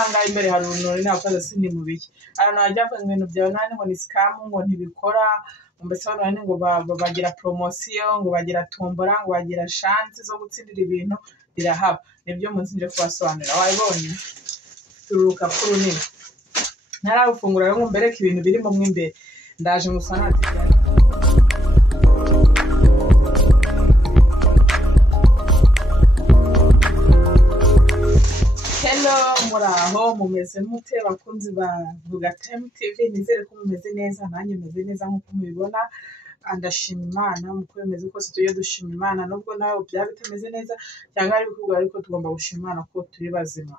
hanga imbere hari uruntu nakoze sindi mu biki abantu bajya ku bintu byawe nani ngo ni scam ngo ntibikora mbese abantu ngo bagira promotion ngo bagira tombora ngo bagira chance zo gutsindira ibintu birahaba nibyo munsi nje kubasobanurira wabibonye turuka kuri nini narabufungura rero mbereka ibintu biri mu imbere ndaje ngusanate Hello muraho mumeze mute bakunzi ba Vuga Time TV nizere ko mumeze neza nanjye meze neza nkuko mubibona andashima Imana muko bimeze kose tuye dushima Imana nubwo nawe byaba bitameze neza cyangwa ari bikugwa ariko tugomba gushima Imana ko turi bazima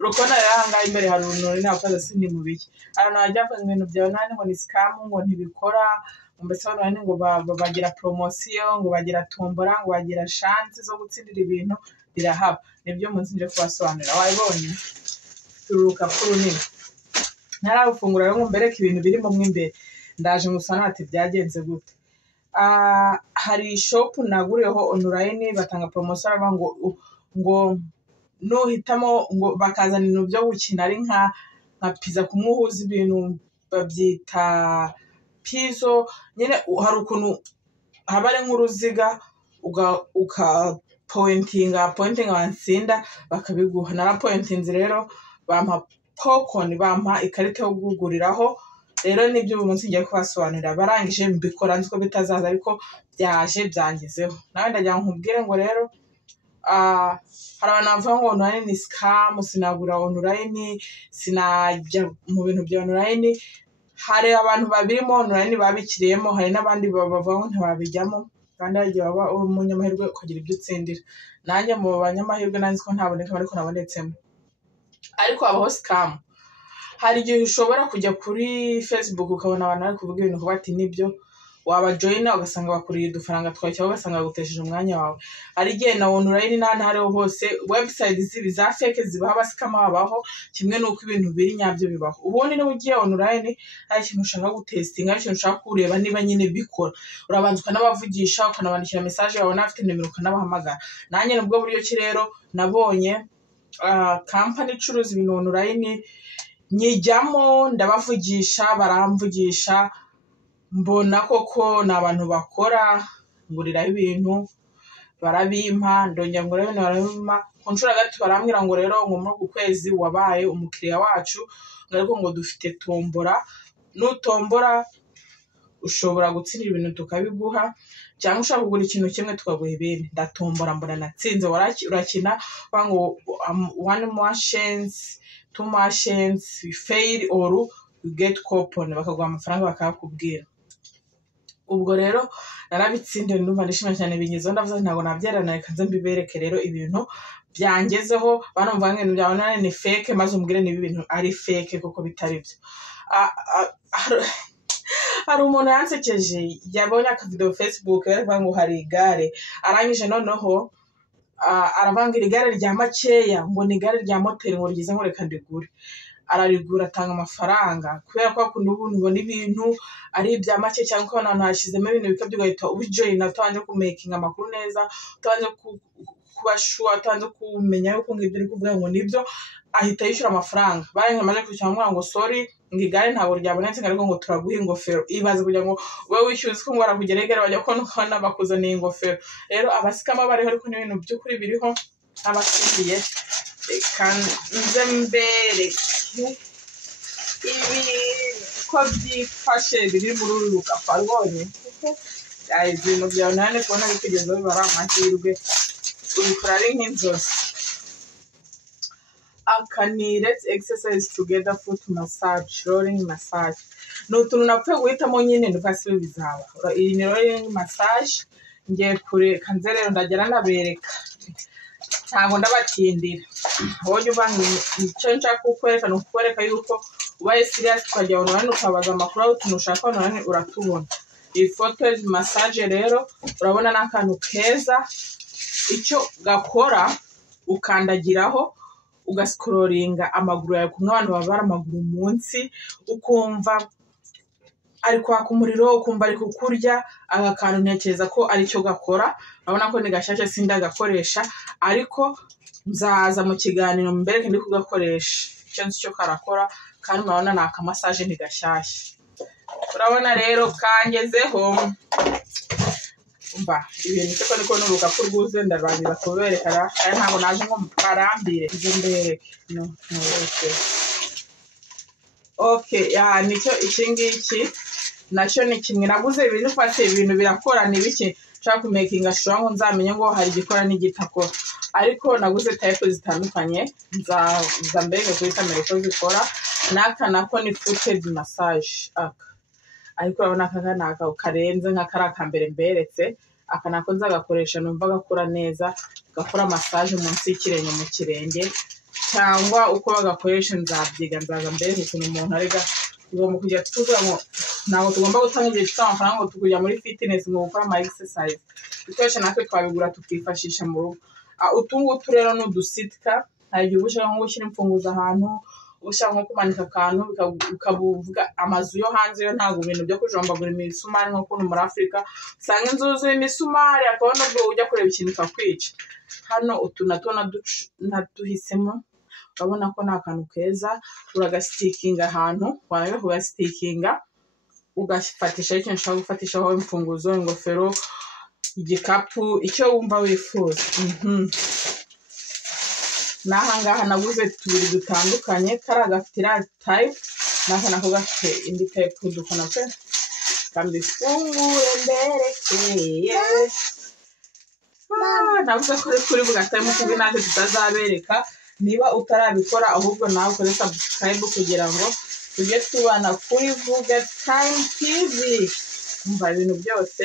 urukona yaranga imbere hari uruntu nakoze sindi mu biki abantu bajya ku bintu byawe nani ngo ni scam ngo ntibikora mbese abantu ngo bagira promotion ngo bagira tombora ngo bagira chance zo gutsindira ibintu birahaba nibyo munsi nje kubasobanurira wabibonye turuka kuri nini narabufungura rero mbereka ibintu biri mu imbere ndaje ngusanate byagenze gute hari shop naguriyeho online batanga promotion aba ngo nohitamo ngo bakazana ibintu byo gukina ari nka pizza kumuhuza ibintu babyita pizo nyine hari ukuntu haba ari nk'uruziga uka pointing wansinda bakabiguha nara pointing rero bampa popcorn bampa ikarita yo kuguriraho rero nibyo ubu munsi ngiye kubasobanurira barangije mbikora nziko bitazaza ariko byaje byangezeho nawe ndagira nkubwire ngo rero hari abantu bavuga ngo online ni scam sinagura online sinajya mu bintu bya online hari abantu babirimo online babikiriyemo hari n'abandi bavuga ngo ntababijyamo kandi agiye baba umunyamahirwe kugira ibyo utsindira nanjye mu banyamahirwe nanzi ko ntaboneka ariko nabonetsemo ariko abaho scam hari igihe ushobora kujya kuri Facebook ukabona abantu bari kuvuga ibintu bati nibyo waba joina ugasanga bakuriye udufaranga twawe cyangwa ugasanga bagutesheje umwanya wawe ari igihe na online hariho hose website zibi za fake zibaho abasikama babaho kimwe nuko ibintu biri nyabyo bibaho ubundi niba ugiye online hari ikintu ushaka gutestinga ikintu ushaka kureba niba nyine bikora urabanza ukanabavugisha ukanabandikira message yawe nafite nimero ukanabahamagara nanjye nubwo buryo ki rero nabonye company icuruza ibintu online nyijyamo ndabavugisha baramvugisha mbona koko n'abantu bakora nguriraho ibintu barabimpa ndongera ngo rero barabimpa kunshura gato barambwira ngo rero ngo muri kwezi wabaye umukiriya wacu ariko ngo dufite tombora nutombora ushobora gutsindira ibintu tukabiguha cyangwa ushaka kugura ikintu kimwe tukaguha ibindi ndatombora mbona natsinze urakina ngo one more chance two more chance fail or you get coupon bakaguha amafaranga bakakubwira ubwo rero narabitsinde ndumva ndishimye cyane binyizo ndavuze ntago nabyerana reka nze mbibereke rero ibintu byangezeho banumva ngene byawe nane ni fake maze umbwire niba ibintu ari fake kuko bitari byo hari umuntu yansekeje yabonye akavideo Facebook yaravuga ngo hari igare arangije noneho aravangira igare rya makeya ngo ni igare rya moteri ngo rigize ngo reka ndigure ararigura atanga amafaranga kubera ko akunda ubuntu ngo n'ibintu ari ibya make cyangwa ko abantu hashizemo ibintu bikabyo ugahita ubijoyina utabanje kumakinga amakuru neza utabanje kubashua utabanje kumenya yuko ngibyo uri kuvuga ngo nibyo ahita yishyura amafaranga barangamaje kwishyura ngo sorry ngigare ntabwo ryabonetse ariko ngo turaguha ingofero ibaze kugira ngo wewe wishyuze ko ngo arakugeregere bajya kubona bakuzaniye ingofero rero abasikama bariho ariko n'ibintu by'ukuri biriho abasindiye kandi nze mbereke ibi ko byifashe biri muri uru rugapa rwonye ibintu byawe nane kubona bikugezeho biba ari amahirwe ubikora ari nk'inzozi akani let's exercise together foot massage rolling massage ni utuntu napfuye guhitamo nyine nduvasi bizaba iyi ni rolling massage ngiye kureka nze rero ndagera nabereka ntabwo ndabatindira wowe uvanga icyo nshaka kukwereka ni ukwereka yuko ubaye serious ukajya online ukabaza amakuru aho utuntu ushaka online uratubona iyi foto massage rero urabona n'akantu keza icyo gakora ukandagiraho ugascrollinga amaguru yawe kumwe abantu babara amaguru munsi ukumva ari kwaka umuriro ukumva ari kukurya agakantu ntekereza ko ari cyo gakora urabona ko ni gashyashya sindagakoresha ariko nzaza mu kiganiro mbereke ndi kugakoresha icyo nzi cyo karakora kandi murabona ni akamasaje ntigashyashya. Urabona rero kangezeho umva ibintu cyo niko n'uruka ko rwuze ndarangiza kubereka kandi ntabwo naje ngo barambire ibyo mbereke no okay nicyo iki ngiki nacyo ni kimwe naguze ibintu fate ibintu birakora ni biki nshaka kumakinga sure ngo nzamenye ngo hari igikora n'igitakora ariko naguze type zitandukanye nza mbereke kuri kamera ko zikora n'aka nako ni footed massage aka ariko urabona aka karenze nka karaka mbere mberetse aka nako nzagakoresha numva gakora neza gakora massage munsi y'ikirenge mu kirenge cyangwa uko bagakoresha nzabyiga nzaza mbere ukuntu umuntu arega tugomba kujya tuvuga ngo ntabwo tugomba gutanga igihe cyose amafaranga ngo tukujya muri fitness ngo gukora ama exercise bikoresha natwe twabigura tukifashisha mu rugo. Utungutu rero ni udusitka hari igihe ushaka nko gushyira imfunguzo ahantu ushaka nko kumanika akantu ukabuvuga amazu yo hanze yo ntabwo ibintu byo kujombagura imisumari nko kuno muri Afrika usanga inzu zuzuye imisumari akaba nubwo ujya kureba ikintu kakwica. Hano utu nato naduhisemo urabona ko ni akantu keza uragasitinga ahantu wanaga kugasitinga ugafatisha ikintu ushaka gufatishaho imfunguzo ingofero igikapu icyo wumva wifuza. Nahangaha naguze tubiri dutandukanye kara gafite type naka nako gafite indi type dukona pe kandi fungure mbereke navuze ko kuri bugatari mu kibi nacyo tutazabereka niba utarabikora ahubwo nawe ukore subscribe kugira ngo tujye tubana kuri Vuga Time TV umva ibintu byose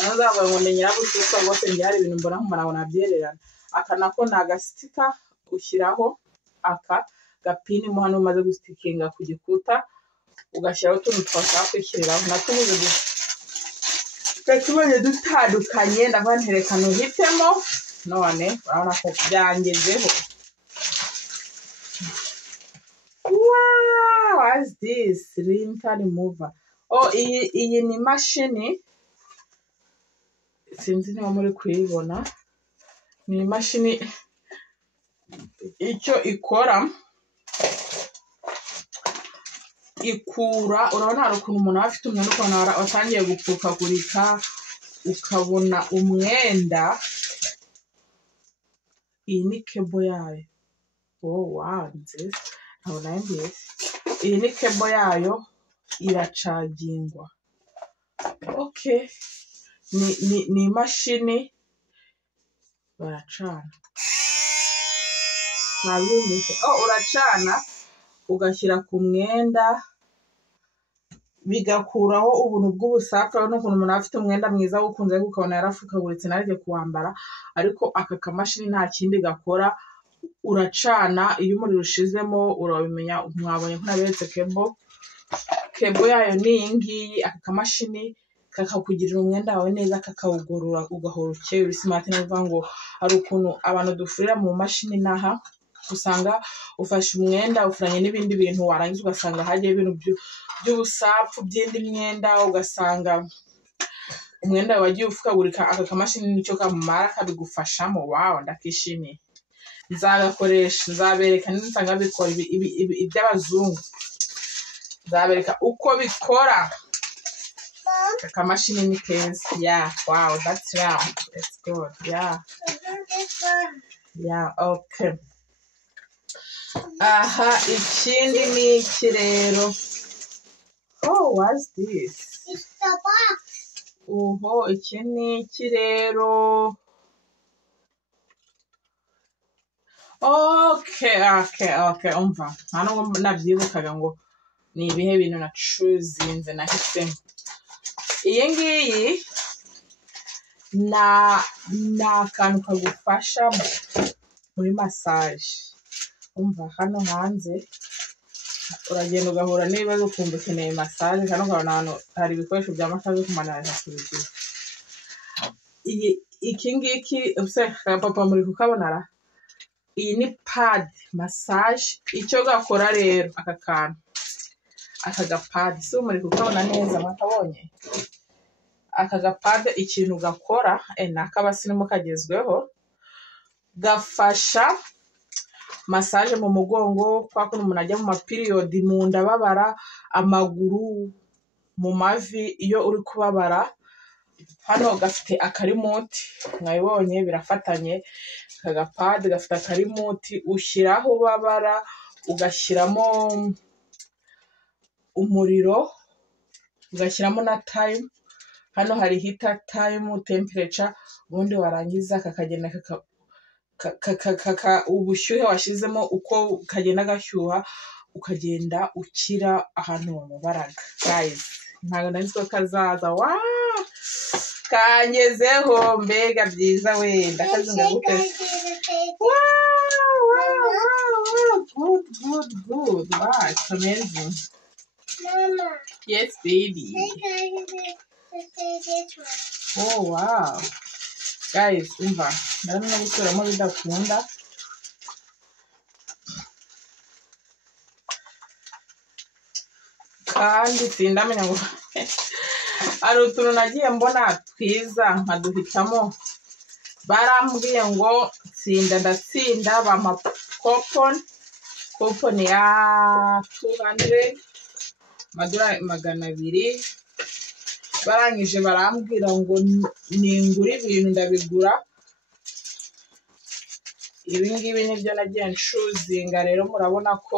nazavuga ngo ni nyirabushika rwose byari ibintu mbona nk'umuntu nabyererana. Aka nako ni agastika ushyiraho aka gapini mo hano umaze gustikinga ku gikuta ugashyiraho utuntu twashaka kwishyiriraho natubonye dutandukanye ndavanterekana uhitemo none urabona ko byangezeho. Wow, what's this? Wrinkle remover. Iyi ni imashini sinzi niba muri kuyibona ni imashini icyo ikora ikura urabona hari ukuntu umuntu afite umwenda ukabona watangiye gupfukagurika ukabona umwenda. Iyi ni kebo yayo nziza ntabwo nayo mbizi. Iyi ni kebo yayo iracagingwa okay ni imashini baracana nabiyumvise uracana ugashyira ku mwenda bigakuraho ubuntu bw'ubusapfa n'ukuntu umuntu afite umwenda mwiza wukunze ukabona yarafukaguritse narije kuwambara ariko aka kamashini nta kindi gakora uracana iyo umuriro ushizemo urabimenya mwabonye ko naberetse kebo yayo ni iyi ngiyi aka kamashini kakakugirira umwenda wawe neza kakawugorora ugahora ukeye uri smart navuga ngo hari ukuntu abantu dufurira mu mashini naha usanga ufashe umwenda ufuranye n'ibindi bintu warangiza ugasanga hagiye ibintu by'ubusapfu by'indi myenda ugasanga umwenda wagiye ufukagurika aka kamashini nicyo kamumara kabigufashamo. Wow ndakishimiye nzagakoresha nzabereka nisanga bikora iby'abazungu nzabereka uko bikora akamashini ni keza wow that's round let's go okay. Aha ikindi ni iki rero what's this? It's the box. iki ni iki rero okay umva hano nabyibukaga ngo ni ibihe bintu nacuzinze nahisemo. Iyi ngiyi ni akantu kagufasha muri massage umva hano hanze uragenda ugahura n'ibibazo ukumva ukeneye massage kandi ukabona ahantu hari ibikoresho bya massage kumanara kubigira. Iki ngiki papa muri kukabonara iyi ni pad massage icyo gakora rero aka kantu aka gapad si muri kukabona neza mwakabonye aka gapad ikintu gakora n'akabasirimu kagezweho gafasha massage mu mugongo kwa kuno umuntu ajya mu maperiod mu ndababara amaguru mu mavi iyo uri kubabara. Hano gafite akarimoti mwabibonye birafatanye, kagapad gafite akarimoti ushyiraho babara ugashyiramo umuriro ugashyiramo na time. Hano hari heater time temperature, ubundi warangiza kakagenda ubushyuhe washyizemo uko kagenda gashyuha ukagenda ukira ahantu wamubaraga. Guys, ntabwo nari nzi ko kazaza. Kangezeho mbega byiza we ndakazinga gute. Good. Wow, it's amazing. Mama. Yes, baby. Oh, wow. Guys, umva. Ndaramenya gukuramo bidakunda. Kandi sindamenya ngo hari utuntu nagiye mbona twiza nkaduhitamo. Barambwiye ngo ndatsinda bampa coupon ya 200 amadolari 200. Barangije barambwira ngo ningura ibintu ndabigura. Ibi ngibi nibyo nagiye nshuzinga, rero murabona ko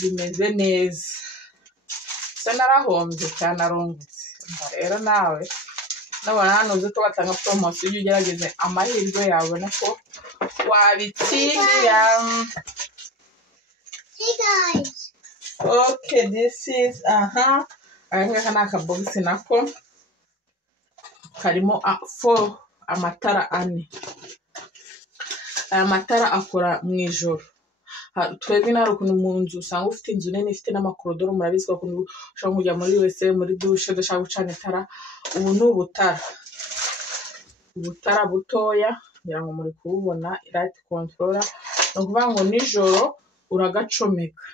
bimeze neza. Se narahombye cyane arungutse. Rero nawe nabona hano uzi ko batanga promotion ujye ugerageze amahirwe yabona ko wabitsindira. Hey guys. Okay, this is aka ni akabogisi nako karimo amatara 4. Aya matara akora mu ijoro. Twebwe nari ukuntu mu nzu usanga ufite inzu nini ifite n'amakorodoro, murabizi ko ukuntu ushobora kujya muri wese muri dushe dushaka gucana itara. Ubu ni ubutara butoya ngira ngo muri kububona, light controller. No kuvuga ngo nijoro uragacomeka,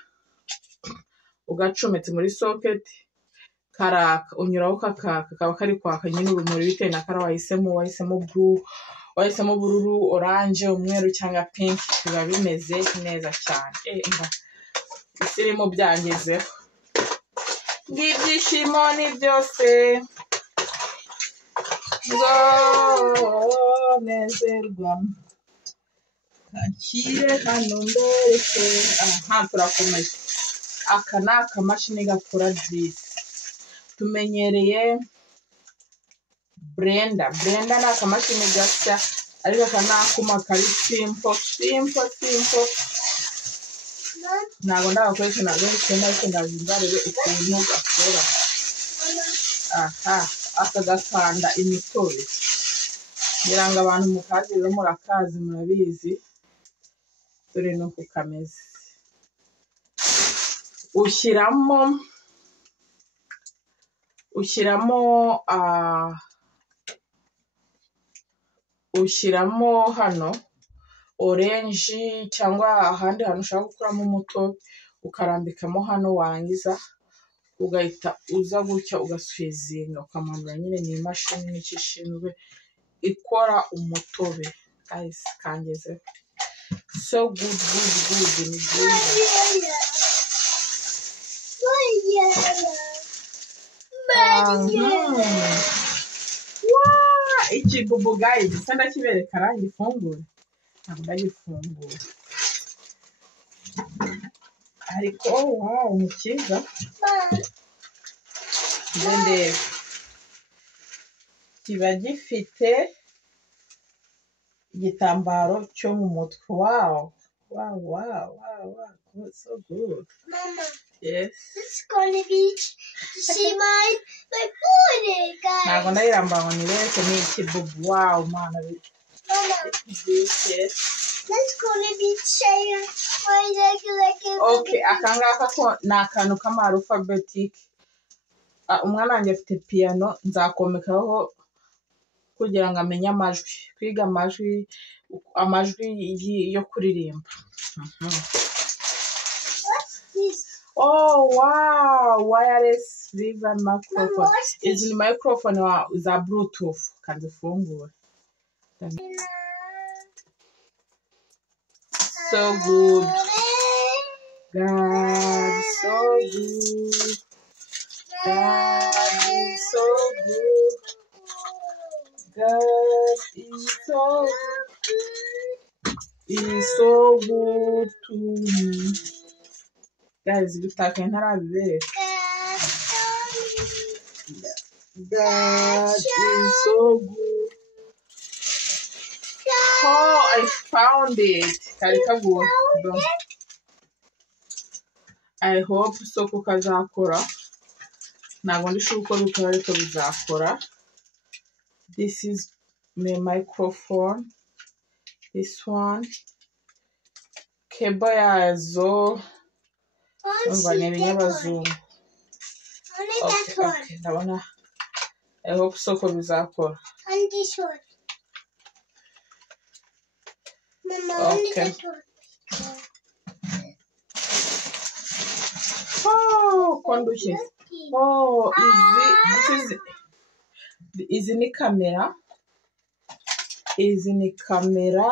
ugacometse muri socket karaka, unyuraho kakaka kaba kari kwaka nyine urumuri bitewe na kara wahisemo blue, wahisemo bururu, orange, umweru cyangwa pink, biba bimeze neza cyane. Isirimu byangezeho ngibyishimo ni byose ngo nezerwa kakire hano mbereke. Turakomeye. Aka ni akamashini gakora juice. Tumenyereye blender ni akamashini gasya, ariko aka ni akuma kari simple. Ntabwo ndagakoresha na benshi ariko ndazimbarebe ukuntu gakora. Aka gakanda imitobe. Ngira ngo abantu mukazi rero murakazi murabizi. Dore nuko kameze. ushyiramo hano orange cyangwa ahandi hantu ushaka gukuramo umutobe, ukarambikamo hano, warangiza ugahita uza gutya ugaswizinga ukamanura. Nyine ni imashini n'icyo ishinzwe ikora umutobe. Guys, kangezeho. So good. Ni byiza. Ikibubu guys, se ndakibereka rangifungure. Ntabwo ndagifungura. Ariko wow, ni cyiza. Ndende kiba gifite igitambaro cyo mu mutwe. Wow. So good. Mama. Yes. It's gonna be to see my body, guys. Ntabwo ndayiramba ngo nibereke ni ikibubu. Wow, mana. Mama. Yes. That's gonna be saying like. Okay, akangaka ko ni akantu kama alphabetic. Umwana wanjye afite piano, nzakomekaho kugira ngo amenye amajwi, kwiga amajwi yo kuririmba. What's this? Oh wow, wireless receiver microphone. Izi ni microphone za bluetooth kandi fungura. so good. God is so good. God is so good. God is so good. He's so good to me. Guys, if you can hear God is so good. Oh, I found it. I hope so kukazakora. Ntabwo ndishaka uko bikora ariko bizakora. This is my microphone. This one. Cable yazo. Umva ni ibinyabazungu. Okay, ndabona. I hope so ko bizakora. And this one. Mama, Okay. Oh, kondushye. Oh, izi ni kamera. Izi ni kamera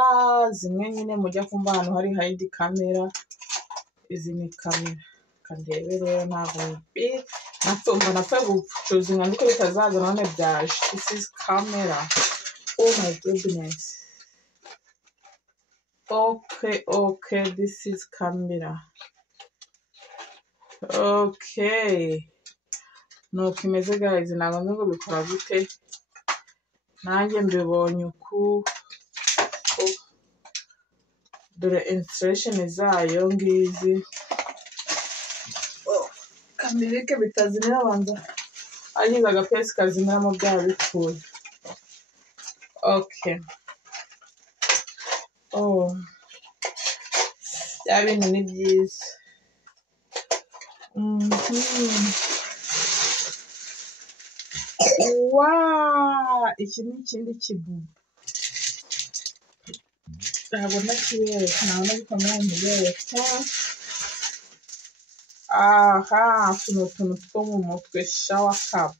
zimwe nyine mujya kumva ahantu hari hide camera. Izi ni kamera. Kandebe rero ntabwo natumva napfa gucuzinga niko bitazaza none byaje. This is camera. Oh my goodness. Okay, this is camera. Okay. Nuko imeze guys, ntabwo nzi ngo bikora gute. Nanjye mbibonye uku. Dore installation zayo ngizi. Kamirike bitazimira banza. Agize agapesi kazimiramo bya bipfuye. Okay. Oh. Ya bintu ni byiza. Wow, iki ni ikindi kibubu. Ntabwo nakibereka, ntabwo nabikomeye ntibereka. Aha, utuntu two mu mutwe shower cap.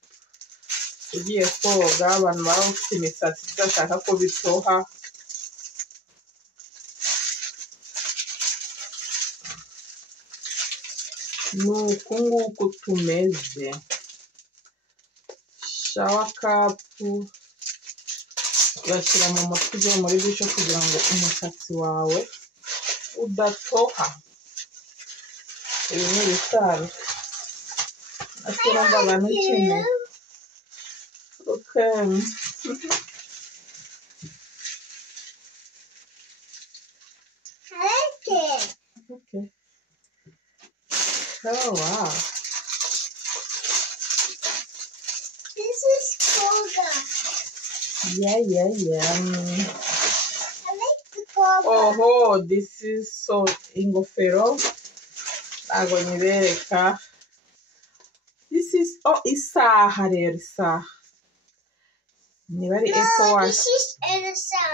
Ugiye koga abantu baba bafite imisatsi idashaka ko bitoha. Nuku nguku tumeze. Shower cap ugashyira mu mutwe ugiye muri dushe kugira ngo umusatsi wawe udatoha. Ibi ni ibitaro. Asura abantu ikeneye. Okay. Okay. Oh wow. This is Koga. Yeah. I like the Koga. Oh, this is so ingofero. Ntabwo nyibereka. This is isaha rero isaha. Niba ari Apple Watch. This is Elsa.